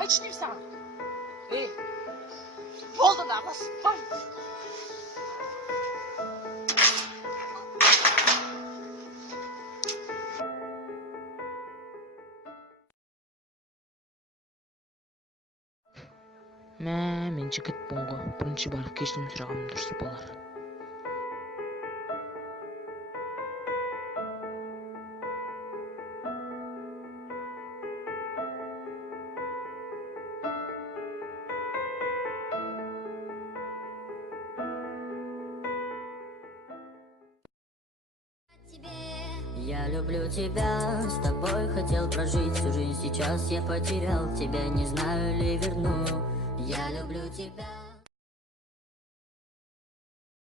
Айтшы деймін саған. Болды да, бас. Мен жігітпін ғой. Бірінші барып кешірім сұрағаным дұрыс болар. Я люблю тебя, с тобой хотел прожить всю жизнь. Сейчас я потерял тебя, не знаю ли верну. Я люблю тебя.